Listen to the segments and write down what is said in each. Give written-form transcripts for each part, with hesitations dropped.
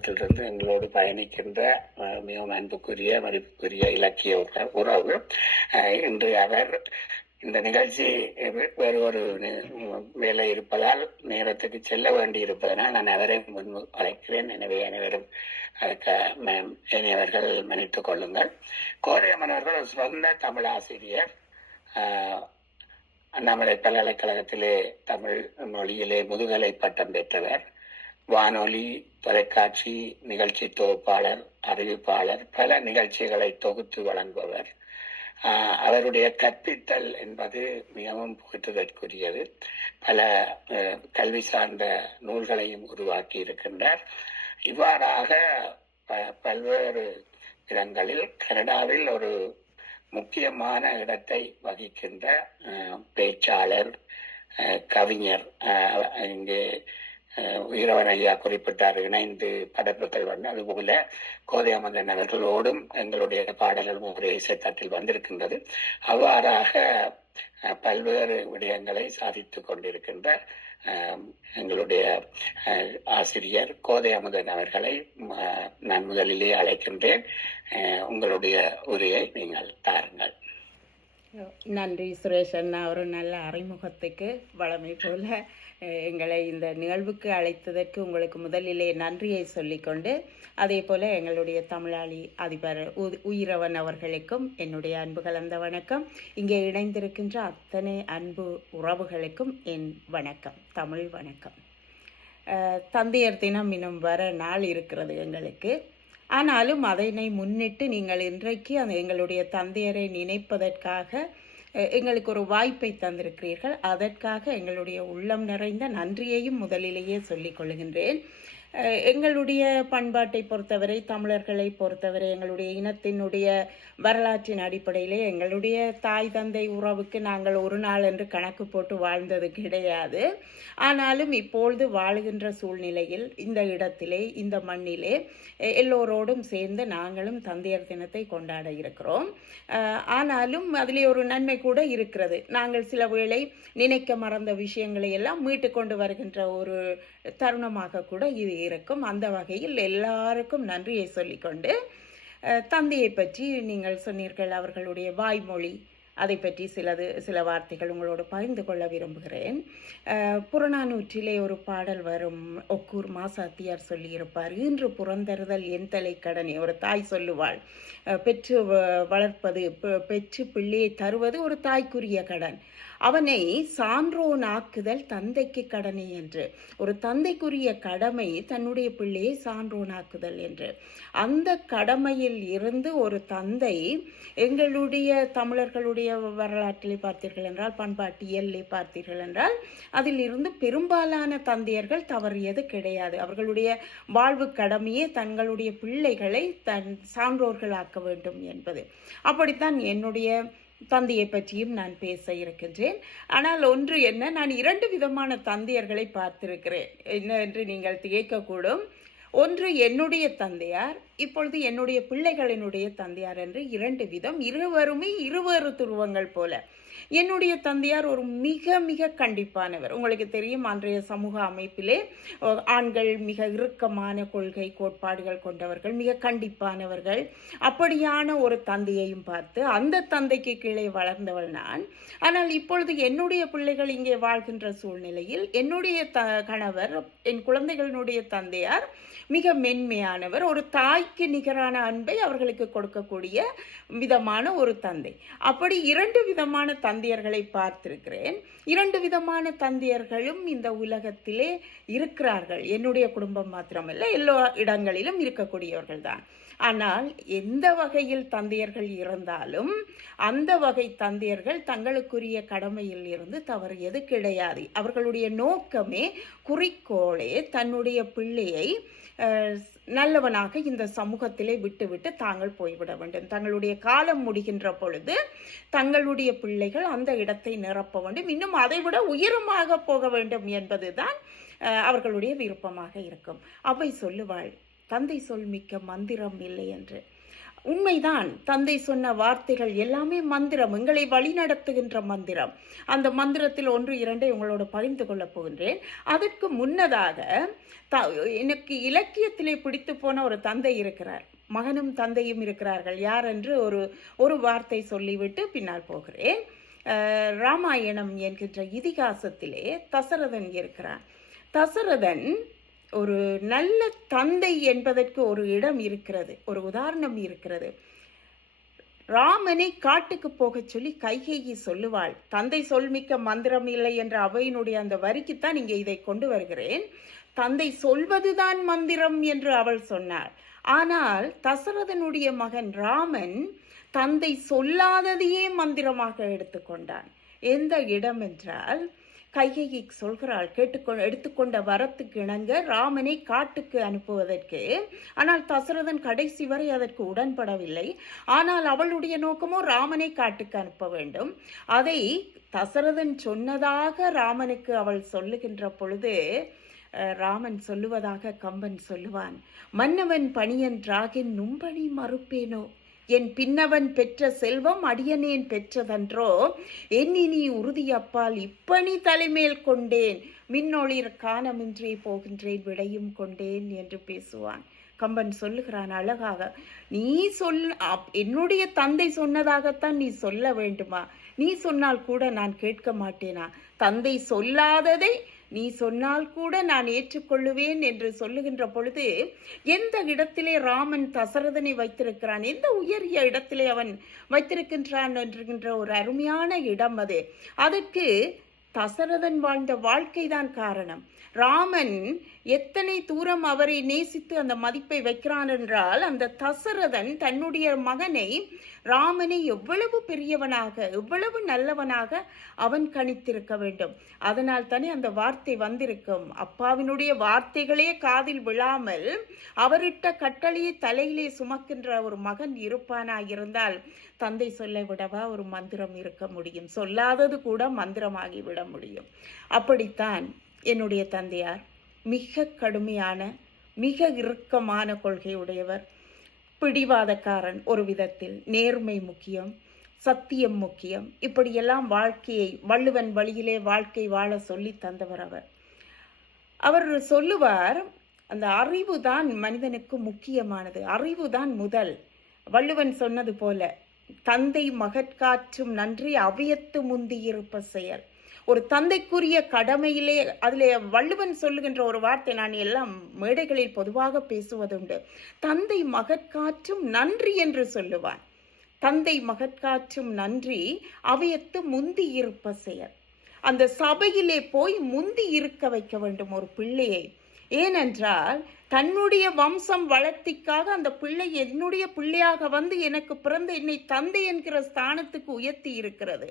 காலத்திலிருந்து எங்களோடு பயணிக்கின்ற மிகவும் அன்புக்குரிய மதிப்புக்குரிய இலக்கிய உறவு. இன்று அவர் இந்த நிகழ்ச்சி வேறு ஒரு வேலை இருப்பதால் நேரத்துக்கு செல்ல வேண்டி இருப்பதனால் நான் அவரை முன் அழைக்கிறேன். எனவே அனைவரும் இனியவர்கள் மன்னித்துக் கொள்ளுங்கள். கோதையம்மன் அவர்கள் ஒரு சொந்த தமிழ் ஆசிரியர். அண்ணாமலை பல்கலைக்கழகத்திலே தமிழ் மொழியிலே முதுகலை பட்டம் பெற்றவர். வானொலி, தொலைக்காட்சி நிகழ்ச்சி தொகுப்பாளர், அறிவிப்பாளர், பல நிகழ்ச்சிகளை தொகுத்து வழங்குபவர். அவருடைய கற்பித்தல் என்பது மிகவும் புகழ்வதற்குரியது. பல கல்வி சார்ந்த நூல்களையும் உருவாக்கி இருக்கின்றார். இவ்வாறாக பல்வேறு இடங்களில் கனடாவில் ஒரு முக்கியமான இடத்தை வகிக்கின்ற பேச்சாளர், கவிஞர். இங்கே உயிரவன் ஐயா குறிப்பிட்டார், இணைந்து படைப்புகள் வந்து. அதுபோல கோதையம்மன் அவர்களோடும் எங்களுடைய பாடல்கள் ஒரே இசைத்தட்டில் வந்திருக்கின்றது. அவ்வாறாக பல்வேறு விடயங்களை சாதித்துக் கொண்டிருக்கின்ற எங்களுடைய ஆசிரியர் கோதையம்மன் அவர்களை நான் முதலிலே அழைக்கின்றேன். உங்களுடைய உரையை நீங்கள் தாருங்கள். நன்றி சுரேஷ் அண்ணா. ஒரு நல்ல அறிமுகத்துக்கு வளமை போல எங்களை இந்த நிகழ்வுக்கு அழைத்ததற்கு உங்களுக்கு முதலிலே நன்றியை சொல்லிக்கொண்டு, அதே போல எங்களுடைய தமிழாளி அதிபர் உயிரவன் அவர்களுக்கும் என்னுடைய அன்பு கலந்த வணக்கம். இங்கே இணைந்திருக்கின்ற அத்தனை அன்பு உறவுகளுக்கும் என் வணக்கம், தமிழ் வணக்கம். தந்தையர் தினம் இன்னும் வர நாள் இருக்கிறது எங்களுக்கு. ஆனாலும் அதனை முன்னிட்டு நீங்கள் இன்றைக்கு எங்களுடைய தந்தையரை நினைப்பதற்காக எங்களுக்கு ஒரு வாய்ப்பை தந்திருக்கிறீர்கள். அதற்காக எங்களுடைய உள்ளம் நிறைந்த நன்றியையும் முதலிலேயே சொல்லிக் கொள்கின்றேன். எங்களுடைய பண்பாட்டை பொறுத்தவரை, தமிழர்களை பொறுத்தவரை, எங்களுடைய இனத்தினுடைய வரலாற்றின் அடிப்படையிலே எங்களுடைய தாய் தந்தை உறவுக்கு நாங்கள் ஒரு நாள் என்று கணக்கு போட்டு வாழ்ந்தது கிடையாது. ஆனாலும் இப்பொழுது வாழுகின்ற சூழ்நிலையில் இந்த இடத்திலே, இந்த மண்ணிலே எல்லோரோடும் சேர்ந்து நாங்களும் தந்தையர் தினத்தை கொண்டாட இருக்கிறோம். ஆனாலும் அதிலே ஒரு நன்மை கூட இருக்கிறது. நாங்கள் சில வேளை நினைக்க மறந்த விஷயங்களை எல்லாம் மீட்டு கொண்டு வருகின்ற ஒரு தருணமாக கூட இது இருக்கும். அந்த வகையில் எல்லாருக்கும் நன்றியை சொல்லிக்கொண்டு, தந்தையை பற்றி நீங்கள் சொன்னீர்கள், அவர்களுடைய வாய்மொழி, அதை பற்றி சில வார்த்தைகள் உங்களோடு பகிர்ந்து கொள்ள விரும்புகிறேன். புறநானூற்றிலே ஒரு பாடல் வரும். ஒக்கூர் மாசாத்தியார் சொல்லியிருப்பார், இன்று புறந்தறுதல் என் தலை கடனே. ஒரு தாய் சொல்லுவாள், பெற்று வளர்ப்பது, பெற்று பிள்ளையை தருவது ஒரு தாய்க்குரிய கடன். அவனை சான்றோனாக்குதல் தந்தைக்கு கடனை என்று. ஒரு தந்தைக்குரிய கடமை தன்னுடைய பிள்ளையை சான்றோனாக்குதல் என்று. அந்த கடமையில் இருந்து ஒரு தந்தை, எங்களுடைய தமிழர்களுடைய வரலாற்றிலே பார்த்தீர்கள் என்றால், பண்பாட்டியலை பார்த்தீர்கள் என்றால், அதில் இருந்து பெரும்பாலான தந்தையர்கள் தவறியது கிடையாது. அவர்களுடைய வாழ்வு கடமையே தங்களுடைய பிள்ளைகளை சான்றோர்களாக்க வேண்டும் என்பது. அப்படித்தான் என்னுடைய தந்தையை பற்றியும் நான் பேச இருக்கின்றேன். ஆனால் ஒன்று என்ன, நான் 2 விதமான தந்தையர்களை பார்த்திருக்கிறேன். என்ன என்று நீங்கள் திகைக்கக்கூடும். ஒன்று என்னுடைய தந்தையார், இப்பொழுது என்னுடைய பிள்ளைகளினுடைய தந்தையார் என்று 2 விதம். இருவருமே இருவேறு துருவங்கள் போல. என்னுடைய தந்தையார் ஒரு மிக மிக கண்டிப்பானவர். உங்களுக்கு தெரியும், அன்றைய சமூக அமைப்பிலே ஆண்கள் மிக இறுக்கமான கொள்கை கோட்பாடுகள் கொண்டவர்கள், மிக கண்டிப்பானவர்கள். அப்படியான ஒரு தந்தையையும் பார்த்து அந்த தந்தைக்கு கீழே வளர்ந்தவள் நான். ஆனால் இப்பொழுது என்னுடைய பிள்ளைகள் இங்கே வாழ்கின்ற சூழ்நிலையில் என்னுடைய கணவர், என் குழந்தைகளினுடைய தந்தையார் மிக மென்மையானவர். ஒரு தாய்க்கு நிகரான அன்பை அவர்களுக்கு கொடுக்கக்கூடிய விதமான ஒரு தந்தை. அப்படி 2 விதமான தந்தையர்களை பார்த்திருக்கிறேன். 2 விதமான தந்தையர்களும் இந்த உலகத்திலே இருக்கிறார்கள். என்னுடைய குடும்பம் மாத்திரமல்ல, எல்லா இடங்களிலும் இருக்கக்கூடியவர்கள் தான். ஆனால் எந்த வகையில் தந்தையர்கள் இருந்தாலும் அந்த வகை தந்தையர்கள் தங்களுக்குரிய கடமையில் இருந்து தவறியது கிடையாது. அவர்களுடைய நோக்கமே, குறிக்கோளே, தன்னுடைய பிள்ளையை நல்லவனாக இந்த சமூகத்திலே விட்டுவிட்டு தாங்கள் போய்விட வேண்டும். தங்களுடைய காலம் முடிகின்ற பொழுது தங்களுடைய பிள்ளைகள் அந்த இடத்தை நிரப்ப வேண்டும், இன்னும் அதைவிட உயரமாக போக வேண்டும் என்பதுதான் அவர்களுடைய விருப்பமாக இருக்கும். அவை சொல்லுவாள், தந்தை சொல் மிக்க மந்திரம் இல்லை என்று. உண்மைதான். தந்தை சொன்ன வார்த்தைகள் எல்லாமே மந்திரம், எங்களை வழிநடத்துகின்ற மந்திரம். அந்த மந்திரத்தில் 1, 2 உங்களோடு பகிர்ந்து கொள்ளப் போகின்றேன். அதற்கு முன்னதாக த எனக்கு இலக்கியத்திலே பிடித்து போன ஒரு தந்தை இருக்கிறார். மகனும் தந்தையும் இருக்கிறார்கள். யார் என்று ஒரு வார்த்தை சொல்லிவிட்டு பின்னால் போகிறேன். ராமாயணம் என்கின்ற இதிகாசத்திலே தசரதன் இருக்கிறான். தசரதன் ஒரு நல்ல தந்தை என்பதற்கு ஒரு இடம் இருக்கிறது, ஒரு உதாரணம் இருக்கிறது. ராமனை காட்டுக்கு போகச் சொல்லி கைகேயி சொல்லுவாள். தந்தை சொல்மிக்க மந்திரம் இல்லை என்ற அவையினுடைய அந்த வரிக்குத்தான் இங்கே இதை கொண்டு வருகிறேன். தந்தை சொல்வதுதான் மந்திரம் என்று அவள் சொன்னாள். ஆனால் தசரதனுடைய மகன் ராமன் தந்தை சொல்லாததையே மந்திரமாக எடுத்துக்கொண்டான். எந்த இடம் என்றால், கைகேயி சொல்கிறாள், எடுத்துக்கொண்ட வரத்துக்கு இணங்க ராமனை காட்டுக்கு அனுப்புவதற்கு. ஆனால் தசரதன் கடைசி வரை அதற்கு உடன்படவில்லை. ஆனால் அவளுடைய நோக்கமோ ராமனை காட்டுக்கு அனுப்ப வேண்டும். அதை தசரதன் சொன்னதாக ராமனுக்கு அவள் சொல்லுகின்ற பொழுது ராமன் சொல்லுவதாக கம்பன் சொல்லுவான், மன்னவன் பணியன்றாகின் நும்பணி மறுப்பேனோ, என் பின்னவன் பெற்ற செல்வம் அடியனேன் பெற்றதன்றோ, எண்ணினி உறுதியப்பால் இப்பணி தலைமேல் கொண்டேன், மின்னொளிர் காணமின்றே போகின்றேன் விடையும் கொண்டேன் என்று பேசுவான். கம்பன் சொல்லுகிறான் அழகாக, நீ என்னுடைய தந்தை சொன்னதாகத்தான் நீ சொல்ல வேண்டுமா? நீ சொன்னால் கூட நான் கேட்க மாட்டேனா? தந்தை சொல்லாததை நீ சொன்னால் கூட நான் ஏற்றுக்கொள்ளுவேன் என்று சொல்லுகின்ற பொழுது, எந்த இடத்திலே ராமன் தசரதனை வைத்திருக்கிறான், எந்த உயரிய இடத்திலே அவன் வைத்திருக்கின்றான் என்கின்ற ஒரு அருமையான இடம் அது. அதற்கு தசரதன் வாழ்ந்த வாழ்க்கைதான் காரணம். ராமன் எத்தனை தூரம் அவரை நேசித்து அந்த மதிப்பை வைக்கிறான் என்றால், அந்த தசரதன் தன்னுடைய மகனை, ராமனை எவ்வளவு பெரியவனாக, எவ்வளவு நல்லவனாக அவன் கணித்திருக்க வேண்டும். அதனால் தானே அந்த வார்த்தை வந்திருக்கும். அப்பாவினுடைய வார்த்தைகளே காதில் விழாமல் அவரிட்ட கட்டளையை தலையிலே சுமக்கின்ற ஒரு மகன் இருப்பானாயிருந்தால், தந்தை சொல்ல விடவா ஒரு மந்திரம் இருக்க முடியும்? சொல்லாதது கூட மந்திரமாகி விட முடியும். அப்படித்தான் என்னுடைய தந்தையார் மிக கடுமையான, மிக இறுக்கமான கொள்கை உடையவர், பிடிவாதக்காரன். ஒரு விதத்தில் நேர்மை முக்கியம், சத்தியம் முக்கியம். இப்படியெல்லாம் வாழ்க்கையை வள்ளுவன் வழியிலே வாழ்க்கை வாழ சொல்லி தந்தவர் அவர். அவர் சொல்லுவார், அந்த அறிவு தான் மனிதனுக்கு முக்கியமானது, அறிவு தான் முதல். வள்ளுவன் சொன்னது போல, தந்தை மகற்காற்றும் நன்றி அவையத்து முந்தி இருப்ப செயல். ஒரு தந்தைக்குரிய கடமையிலே, அதிலே வள்ளுவன் சொல்லுகின்ற ஒரு வார்த்தை நான் எல்லாம் மேடைகளில் பொதுவாக பேசுவதுண்டு. தந்தை மகற்காற்றும் நன்றி என்று சொல்லுவான். தந்தை மகற்காற்றும் நன்றி அவையத்து முந்தி இருப்ப செயல். அந்த சபையிலே போய் முந்தி இருக்க வைக்க வேண்டும் ஒரு பிள்ளையை. ஏனென்றால் தன்னுடைய வம்சம் வளர்த்திக்காக அந்த பிள்ளை என்னுடைய பிள்ளையாக வந்து எனக்கு பிறந்த என்னை தந்தை என்கிற ஸ்தானத்துக்கு உயர்த்தி இருக்கிறது.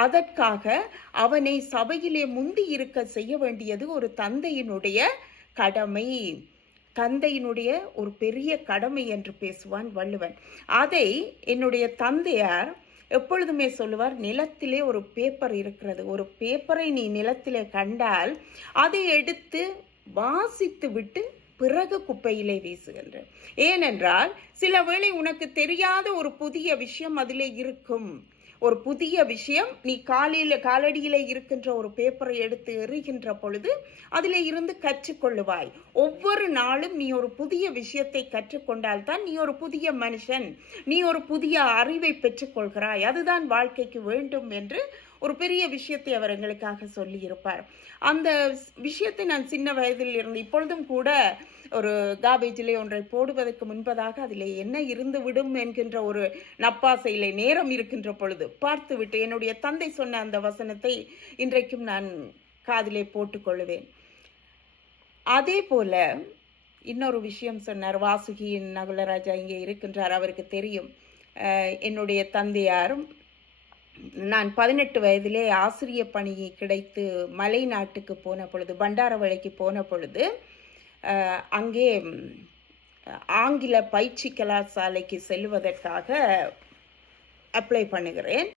அதற்காக அவனை சபையிலே முந்தி இருக்க செய்ய வேண்டியது ஒரு தந்தையினுடைய கடமை, தந்தையினுடைய ஒரு பெரிய கடமை என்று பேசுவான் வள்ளுவன். அதை என்னுடைய தந்தையார் எப்பொழுதுமே சொல்லுவார், நிலத்திலே ஒரு பேப்பர் இருக்கிறது, ஒரு பேப்பரை நீ நிலத்திலே கண்டால் அதை எடுத்து வாசித்து விட்டு பிறகு குப்பையிலே வீசுகின்ற. ஏனென்றால் சில வேளை உனக்கு தெரியாத ஒரு புதிய விஷயம் அதிலே இருக்கும். ஒரு புதிய விஷயம் நீ காலடியிலே இருக்கின்ற ஒரு பேப்பரை எடுத்து எறிகின்ற பொழுது அதிலே இருந்து கற்றுக்கொள்ளுவாய். ஒவ்வொரு நாளும் நீ ஒரு புதிய விஷயத்தை கற்றுக்கொண்டால்தான் நீ ஒரு புதிய மனுஷன், நீ ஒரு புதிய அறிவை பெற்றுக்கொள்கிறாய். அதுதான் வாழ்க்கைக்கு வேண்டும் என்று ஒரு பெரிய விஷயத்தை அவர் எங்களுக்காக சொல்லி இருப்பார். அந்த விஷயத்தை நான் சின்ன வயதில் இருந்து இப்பொழுதும் கூட ஒரு காபேஜிலே ஒன்றை போடுவதற்கு முன்பதாக அதிலே என்ன இருந்து விடும் என்கின்ற ஒரு நப்பாசையிலே நேரம் இருக்கின்ற பொழுது பார்த்துவிட்டு என்னுடைய தந்தை சொன்ன அந்த வசனத்தை இன்றைக்கும் நான் காதிலே போட்டுக்கொள்ளுவேன். அதே போல இன்னொரு விஷயம் சொன்னார். வாசுகியின் நகுலராஜா இங்கே இருக்கின்றார், அவருக்கு தெரியும். என்னுடைய தந்தையாரும் நான் 18 வயதிலே ஆசிரிய பணி கிடைத்து மலை நாட்டுக்கு போன பொழுது, பண்டாரவளைக்கு போன பொழுது, அங்கே ஆங்கில பயிற்சி கலாசாலைக்கு செல்வதற்காக அப்ளை பண்ணுகிறேன்.